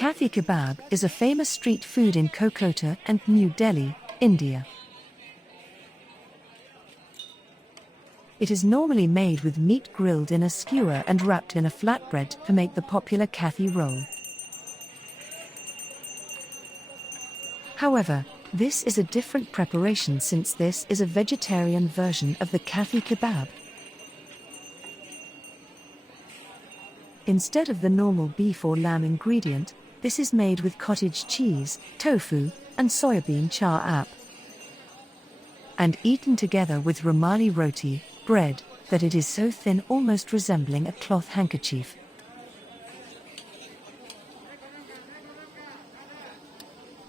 Kathi Kebab is a famous street food in Kolkata and New Delhi, India. It is normally made with meat grilled in a skewer and wrapped in a flatbread to make the popular Kathi roll. However, this is a different preparation since this is a vegetarian version of the Kathi Kebab. Instead of the normal beef or lamb ingredient, this is made with cottage cheese, tofu, and soybean char and eaten together with rumali roti, bread, that it is so thin almost resembling a cloth handkerchief.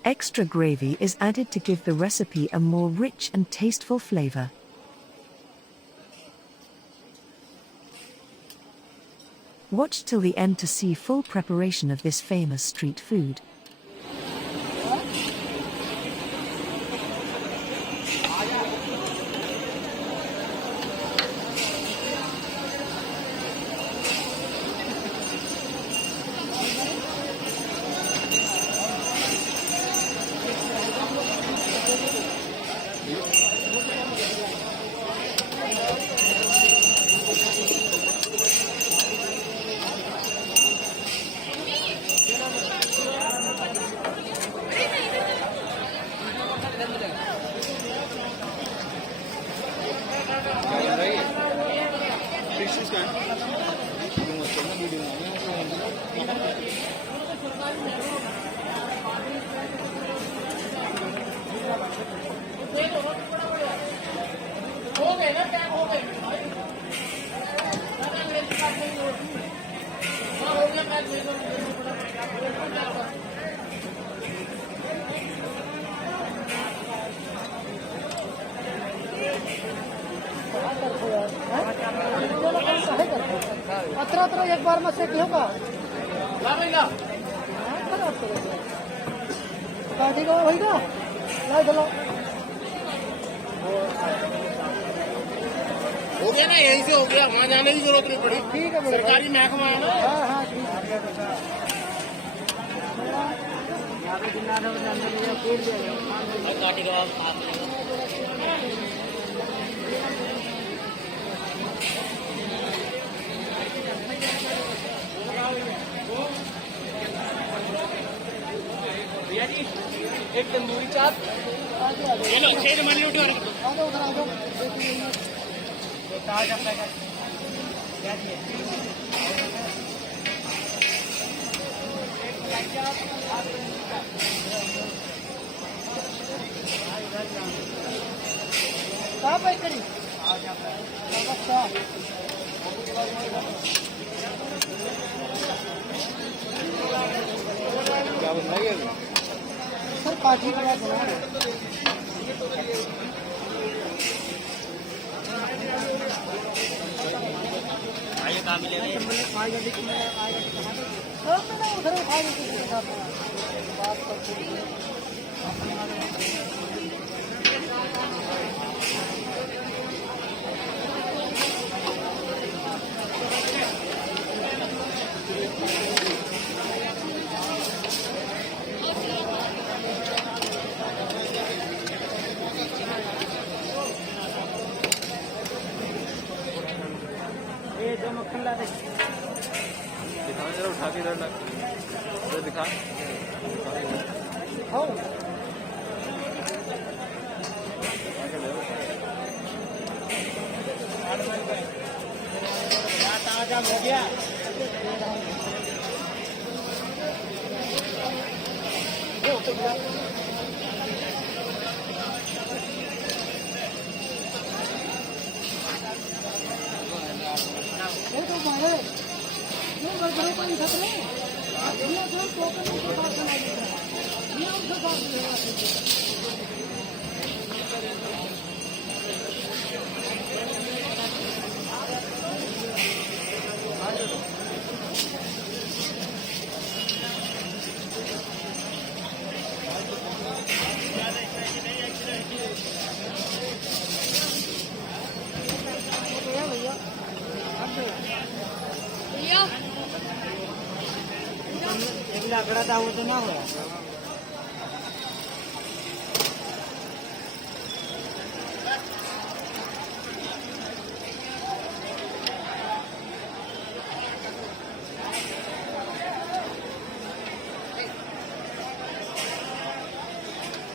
Extra gravy is added to give the recipe a more rich and tasteful flavor. Watch till the end to see full preparation of this famous street food. अतरा एक बार में set होगा ठीक है वही का लाई चलो हो गया ना यहीं से हो गया वहाँ जाने की जरूरत नहीं पड़ी ठीक है सरकारी महकमा है ना हाँ हाँ ठीक एक तंदूरी चाप चलो 6 नंबर उठो आ जाओ उधर आ जाओ ताजा पैकेट क्या दिए कहाँ पैक करी क्या बन रहा है सर पार्टी का बना आइए काम मिलेगा उधर बात करते जो मक्खन ला दे दिखा जरा उठा के इधर दिखा हाँ ताजा हो गया तो मारे ये बड़े को नहीं खतरे ये जो टोकन के पास बना दिया ये उनके पास भैया लाकडा दावत ना होया